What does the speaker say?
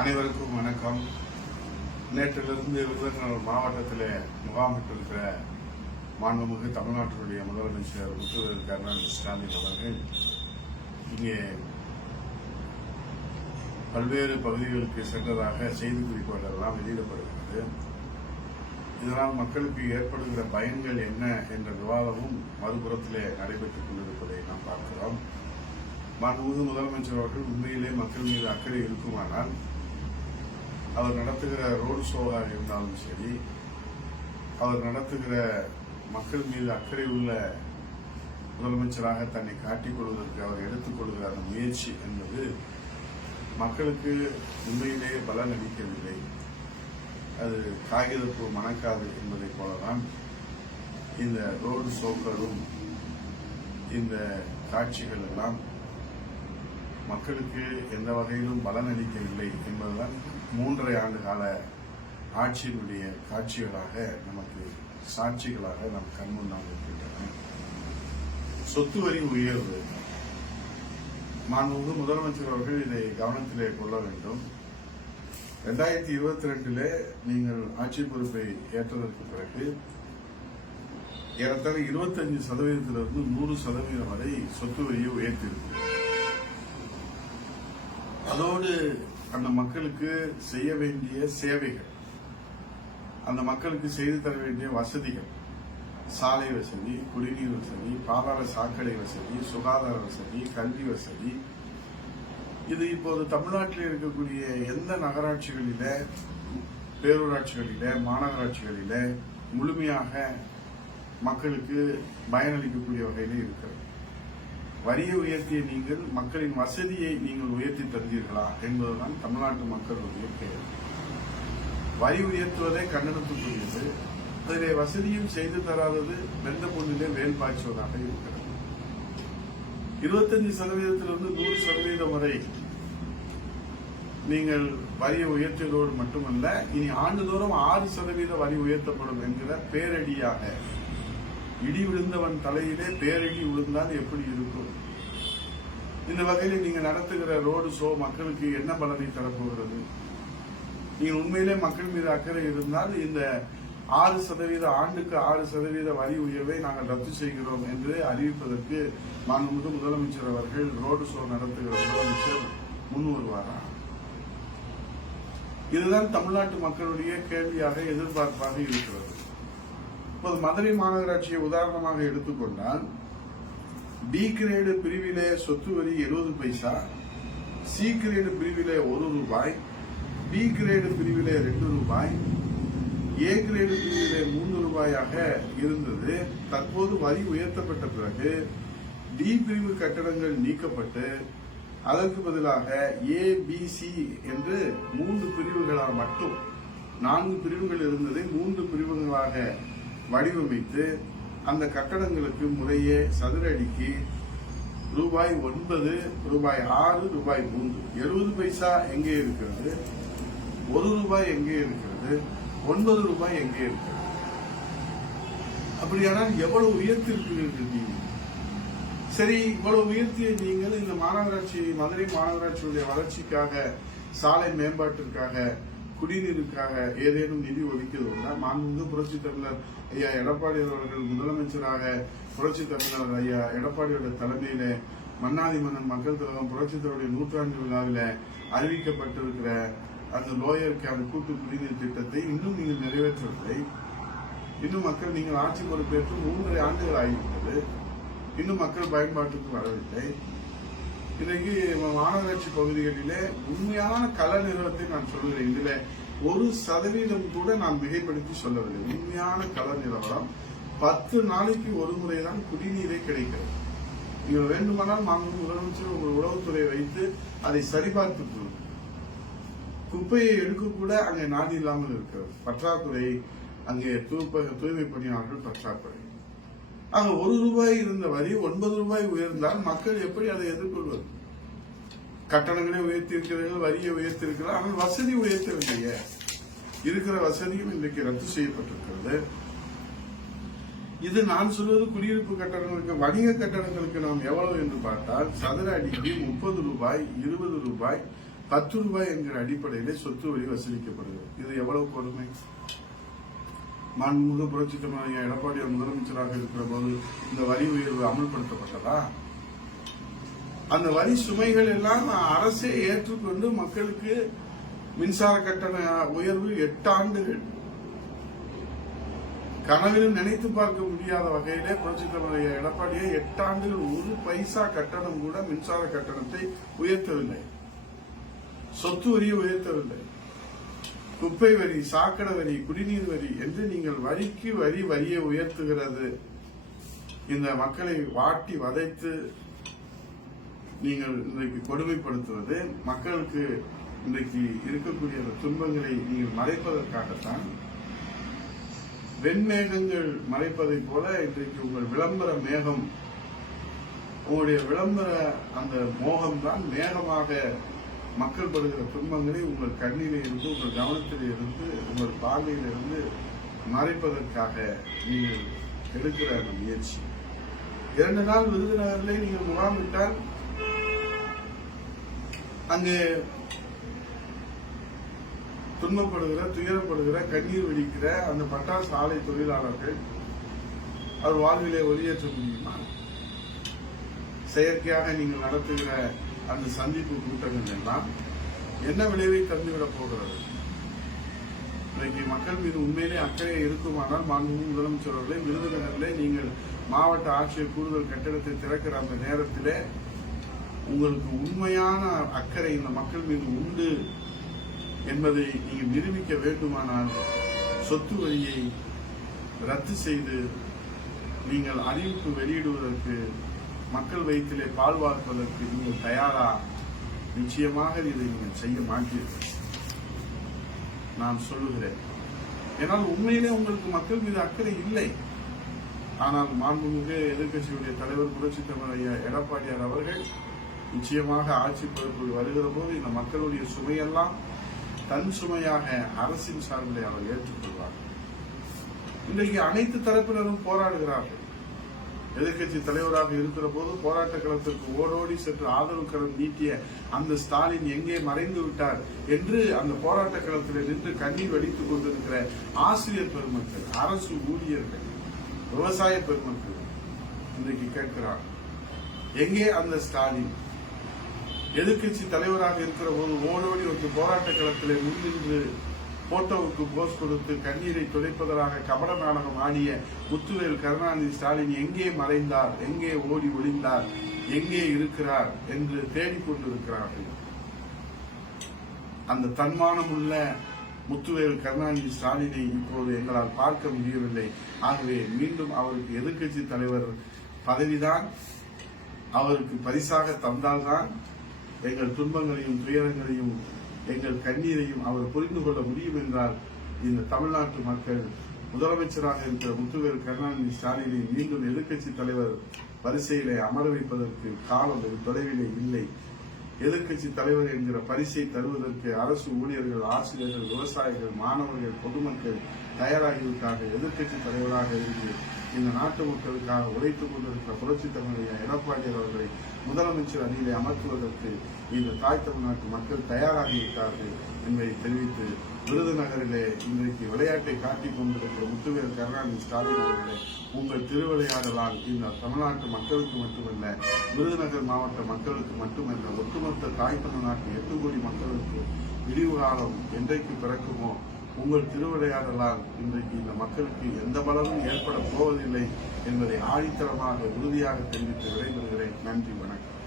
அனைவருக்கும் வணக்கம். நேற்றிலிருந்து விருதுநகர் மாவட்டத்தில் முகாமிட்டிருக்கிற மாண்புமிகு தமிழ்நாட்டினுடைய முதலமைச்சர் முத்துவேல் கருணாநிதி ஸ்டாலின் அவர்கள் இங்கே பல்வேறு பகுதிகளுக்கு சென்றதாக செய்திக்குறிப்புகள் எல்லாம் வெளியிடப்படுகிறது. இதனால் மக்களுக்கு ஏற்படுகிற பயன்கள் என்ன என்ற விவாதமும் மறுபுறத்திலே நடைபெற்றுக் கொண்டிருப்பதை நாம் பார்க்கிறோம். மாண்புமிகு முதலமைச்சர் அவர்கள் உண்மையிலே மக்கள் மீது அக்கறை இருக்குமானால் அவர் நடத்துகிற ரோடு ஷோவாக இருந்தாலும் சரி, அவர் நடத்துகிற மக்கள் மீது அக்கறை உள்ள முதலமைச்சராக தன்னை காட்டிக் கொள்வதற்கு அவர் எடுத்துக் கொள்கிற அந்த முயற்சி என்பது மக்களுக்கு உண்மையிலேயே பலன் அளிக்கவில்லை. அது காகிதப்பு மணக்காது என்பதை போலதான் இந்த ரோடு ஷோக்களும் இந்த காட்சிகள் எல்லாம் மக்களுக்கு எந்த வகையிலும் பலன் அளிக்கவில்லை என்பதுதான் 3.5 ஆண்டு கால ஆட்சியினுடைய காட்சிகளாக நமக்கு சாட்சிகளாக நம் கண்முன்னால் இருக்கின்றன. சொத்து வரி உயர்வு, மாண்புமிகு முதலமைச்சர் அவர்கள் இதை கவனத்திலே கொள்ள வேண்டும். 2022 நீங்கள் ஆட்சி பொறுப்பை ஏற்றதற்கு பிறகு ஏறத்தாழ 25% 100% வரை சொத்து வரியை உயர்த்தியிருக்கிறது. அதோடு அந்த மக்களுக்கு செய்ய வேண்டிய சேவைகள், அந்த மக்களுக்கு செய்து தர வேண்டிய வசதிகள், சாலை வசதி, குடிநீர் வசதி, பாதாள சாக்கடை வசதி, சுகாதார வசதி, கல்வி வசதி, இது இப்போது தமிழ்நாட்டில் இருக்கக்கூடிய எந்த நகராட்சிகளில, பேரூராட்சிகளில, மாநகராட்சிகளில முழுமையாக மக்களுக்கு பயனளிக்கக்கூடிய வகையில் இருக்கிறது. வரியை உயர்த்திய நீங்கள் மக்களின் வசதியை நீங்கள் உயர்த்தி தந்தீர்களா என்பதுதான் தமிழ்நாட்டு மக்களுடைய கேள்வி. வரி உயர்த்துவதை கண்டனத்துக்குரியது, அதிலே வசதியும் செய்து தராதது வெந்த பொண்ணிலே வேல் பாய்ச்சுவதாக இருக்கிறது. 25% 100% வரை நீங்கள் வரியை உயர்த்தியதோடு மட்டுமல்ல, இனி ஆண்டுதோறும் 6% வரி உயர்த்தப்படும் என்கிற பேரடியாக, இடி விழுந்தவன் தலையிலே பேரடி விழுந்தால் எப்படி இருக்கும்? இந்த வகையில் நீங்க நடத்துகிற ரோடு ஷோ மக்களுக்கு என்ன பலனை தரப்போகிறது? நீங்க உண்மையிலே மக்கள் மீது அக்கறை இருந்தால் இந்த 6% ஆண்டுக்கு 6% வரி உயர்வை நாங்கள் ரத்து செய்கிறோம் என்று அறிவிப்பதற்கு மாண்புமிகு முதலமைச்சர் அவர்கள் ரோடு ஷோ நடத்துகிற முதலமைச்சர் முன் வருவாரா? இதுதான் தமிழ்நாட்டு மக்களுடைய கேள்வியாக, எதிர்பார்ப்பாக இருக்கிறது. இப்போது மதுரை மாநகராட்சியை உதாரணமாக எடுத்துக்கொண்டால், டி கிரேடு பிரிவிலே சொத்து வரி 70 பைசா, சி கிரேடு பிரிவிலே 1 ரூபாய், பி கிரேடு பிரிவிலே 2 ரூபாய், ஏ கிரேடு பிரிவிலே 3 ரூபாயாக இருந்தது. தற்போது வரி உயர்த்தப்பட்ட பிறகு டி பிரிவு கட்டடங்கள் நீக்கப்பட்டு அதற்கு பதிலாக ஏ, பி, சி என்று 3 பிரிவுகளாக மட்டும், 4 பிரிவுகள் இருந்ததை 3 பிரிவுகளாக வடிவமைத்து அந்த கட்டடங்களுக்கு முறையே சதுர அடிக்கு ரூபாய் 9, ரூபாய் 6, ரூபாய் 3, 70 பைசா எங்கே இருக்கிறது, 1 ரூபாய் எங்கே இருக்கிறது, 9 ரூபாய் எங்கே இருக்கிறது? அப்படியானால் எவ்வளவு உயர்த்திருக்கிறீர்கள் நீங்கள்? சரி, இவ்வளவு உயர்த்திய நீங்கள் இந்த மாநகராட்சி, மதுரை மாநகராட்சியுடைய வளர்ச்சிக்காக, சாலை மேம்பாட்டிற்காக, குடிநீருக்காக ஏதேனும் நிதி ஒதுக்கியதுண்டா? மாண்புமிகு புரட்சி தமிழர் ஐயா எடப்பாடி அவர்கள் முதலமைச்சராக, புரட்சி தமிழர் ஐயா எடப்பாடியோட தலைமையில மன்னாதி மன்னன் மக்கள் திலகம் புரட்சி தலைவருடைய 100ஆண்டு விழாவில் அறிவிக்கப்பட்டிருக்கிற அந்த லோயர் கேம்ப் கூட்டு குடிநீர் திட்டத்தை இன்னும் நீங்கள் நிறைவேற்றவில்லை. இன்னும் மக்கள், நீங்கள் ஆட்சி பொறுப்பேற்று 3.5 ஆண்டுகள் ஆகிவிட்டது, இன்னும் மக்கள் பயன்பாட்டுக்கு வரவில்லை. இன்றைக்கு மாநகராட்சி பகுதிகளிலே உண்மையான கள நிறுவனத்தை நான் சொல்கிறேன். இதுல 1% கூட நான் மிகைப்படுத்தி சொல்லவில்லை. உண்மையான கள நிலவரம் 10 நாளைக்கு ஒரு முறைதான் குடிநீரே கிடைக்கிறது. நீங்கள் வேண்டுமானால் மாண்புமிகு முதலமைச்சர் உங்கள் உளவுத்துறை வைத்து அதை சரிபார்த்துக் கொள்ளுங்கள். குப்பையை எடுக்க கூட அங்கே நாதி இல்லாமல் இருக்கிறது, பற்றாக்குறை. அங்கே தூய்மை பணியாளர்கள் பற்றாக்குறை. ஆக 1 ரூபாய் இருந்த வரி 9 ரூபாய் உயர்ந்தால் மக்கள் எப்படி அதை எதிர்கொள்வது? கட்டணங்களை உயர்த்தி இருக்கிறீர்கள், வரியை உயர்த்தி இருக்கிறார்கள், ஆனால் வசதி உயர்த்தவில்லையே. இருக்கிற வசதியும் இன்றைக்கு ரத்து செய்யப்பட்டிருக்கிறது. இது நான் சொல்வது குடியிருப்பு கட்டணங்களுக்கு, வணிக கட்டணங்களுக்கு நாம் எவ்வளவு என்று பார்த்தால் சதுர அடிக்கு 30 ரூபாய், 20 ரூபாய், ரூபாய் என்கிற அடிப்படையிலே சொத்து வரி வசூலிக்கப்படுகிறது. இது எவ்வளவு கொடுமை! மாண்புமிகு புரட்சித் தலைவர் எடப்பாடியார் முதலமைச்சராக இருக்கிற போது இந்த வரி உயர்வு அமல்படுத்தப்பட்டதா? அந்த வரி சுமைகள் எல்லாம் அரசே ஏற்றுக்கொண்டு மக்களுக்கு மின்சார கட்டண உயர்வு 8 ஆண்டுகள் கனவிலும் நினைத்து பார்க்க முடியாத வகையிலே புரட்சித் தலைவர் எடப்பாடியை 8 ஆண்டுகள் 1 பைசா கட்டணம் கூட மின்சார கட்டணத்தை உயர்த்தவில்லை, சொத்து வரியை உயர்த்தவில்லை. குப்பை வரி, சாக்கடை வரி, குடிநீர் வரி என்று நீங்கள் வரிக்கு வரியை உயர்த்துகிறது இந்த மக்களை வாட்டி வதைத்து நீங்கள் இன்றைக்கு கொடுமைப்படுத்துவது மக்களுக்கு இன்றைக்கு இருக்கக்கூடிய அந்த துன்பங்களை நீங்கள் மறைப்பதற்காகத்தான். வெண்மேகங்கள் மறைப்பதை போல இன்றைக்கு உங்கள் விளம்பர மேகம், உங்களுடைய விளம்பர அந்த மோகம்தான் மேகமாக மக்கள் படுகிற துன்பங்களை உங்கள் கண்ணிலே இருந்து, உங்கள் கவனத்திலே இருந்து, உங்கள் பார்வையில இருந்து மறைப்பதற்காக நீங்கள் எடுக்கிற அந்த முயற்சி. 2 நாள் விருதுநகரிலே நீங்கள் முகாமிட்டால் அங்கு துன்பப்படுகிற, துயரப்படுகிற, கண்ணீர் வெடிக்கிற அந்த பட்டாசு ஆலை தொழிலாளர்கள் அவர் வாழ்விலே ஒளியேற்ற முடியுமா? செயற்கையாக நீங்கள் நடத்துகிற அந்த சந்திப்பு கூட்டங்கள் எல்லாம் என்ன விளைவை தந்துவிடப் போகிறது? இன்றைக்கு மக்கள் மீது உண்மையிலே அக்கறை இருக்குமானால் மாண்புமிகு முதலமைச்சர் அவர்களே, விருதுநகரிலே நீங்கள் மாவட்ட ஆட்சியர் கூடுதல் கட்டிடத்தை திறக்கிற அந்த நேரத்திலே உங்களுக்கு உண்மையான அக்கறை இந்த மக்கள் மீது உண்டு என்பதை நீங்கள் நிரூபிக்க வேண்டுமானால் சொத்து வரியை ரத்து செய்து நீங்கள் அறிவிப்பு வெளியிடுவதற்கு, மக்கள் வயிற்றிலே பால் வார்ப்பதற்கு நீங்கள் தயாரா? நிச்சயமாக இதை நீங்கள் செய்ய மாட்டீர்கள் நான் சொல்லுகிறேன். ஏனால் உண்மையிலே உங்களுக்கு மக்கள் மீது அக்கறை இல்லை. ஆனால் மாண்புமிகு எதிர்க்கட்சியுடைய தலைவர் புரட்சித் தலைவர் எடப்பாடியார் அவர்கள் நிச்சயமாக ஆட்சி பொறுப்பு வருகிற போது இந்த மக்களுடைய சுமையெல்லாம் தன் சுமையாக அரசின் சார்பிலே அவர் ஏற்றுக்கொள்வார். இன்றைக்கு அனைத்து தரப்பினரும் போராடுகிறார்கள். எதிர்கட்சி தலைவராக இருக்கிற போது போராட்ட களத்திற்கு ஓடோடி சென்று ஆதரவு கரம் நீட்டிய அந்த ஸ்டாலின் எங்கே மறைந்து விட்டார் என்று அந்த போராட்ட களத்தில் நின்று கண்ணீர் வடித்துக் கொண்டிருக்கிற ஆசிரியர் பெருமக்கள், அரசு ஊழியர்கள், விவசாய பெருமக்கள் இன்றைக்கு கேட்கிறார், எங்கே அந்த ஸ்டாலின்? எதிர்கட்சி தலைவராக இருக்கிற போது ஓடோடி ஒரு போராட்ட களத்திலே முன்னின்று போட்டோவுக்கு போஸ் கொடுத்து கண்ணீரை துடைப்பதற்காக கபட நாடகம் ஆடிய முத்துவேல் கருணாநிதி ஸ்டாலின் எங்கே மறைந்தார், எங்கே ஓடி ஒளிந்தார், எங்கே இருக்கிறார் என்று தேடிக்கொண்டிருக்கிறார்கள். அந்த தன்மானம் உள்ள முத்துவேல் கருணாநிதி ஸ்டாலினை இப்போது எங்களால் பார்க்க முடியவில்லை. ஆகவே மீண்டும் அவருக்கு எதிர்கட்சி தலைவர் பதவிதான் அவருக்கு பரிசாக தந்தால்தான் எங்கள் துன்பங்களையும் துயரங்களையும் எங்கள் கண்ணீரையும் அவர் புரிந்து கொள்ள முடியும் என்றால் இந்த தமிழ்நாட்டு மக்கள் முதலமைச்சராக இருக்கிற முத்துவேல் கருணாநிதி ஸ்டாலினை மீண்டும் எதிர்க்கட்சி தலைவர் வரிசையிலே அமர வைப்பதற்கு காலம் தொலைவிலே இல்லை. எதிர்க்கட்சி தலைவர் என்கிற பரிசை தருவதற்கு அரசு ஊழியர்கள், ஆசிரியர்கள், விவசாயிகள், மாணவர்கள், பொதுமக்கள் தயாராகிவிட்டார்கள். எதிர்க்கட்சி தலைவராக இருந்து இந்த நாட்டு மக்களுக்காக உழைத்துக் கொண்டிருக்கிற புரட்சித் தலைவர் எடப்பாடியார் அவர்களை முதலமைச்சர் அணியிலே அமர்த்துவதற்கு இந்த தாய் தமிழ்நாட்டு மக்கள் தயாராகிவிட்டார்கள் என்பதை தெரிவித்து, விருதுநகரிலே இன்றைக்கு விளையாட்டை காட்டிக் கொண்டிருக்கிற முத்துவேல் கருணாநிதி ஸ்டாலின் அவர்களே, உங்கள் திருவிளையாடலால் இந்த தமிழ்நாட்டு மக்களுக்கு மட்டுமல்ல, விருதுநகர் மாவட்ட மக்களுக்கு மட்டுமல்ல, ஒட்டுமொத்த தாய் தமிழ்நாட்டு 8 கோடி மக்களுக்கு விடிவு காலம் என்றைக்கு பிறக்குமோ உங்கள் திருவிளையாடலால் இன்றைக்கு இந்த மக்களுக்கு எந்த பலனும் ஏற்பட போவதில்லை என்பதை ஆணித்தரமாக உறுதியாக தெரிவித்து விடைபெறுகிறேன். நன்றி, வணக்கம்.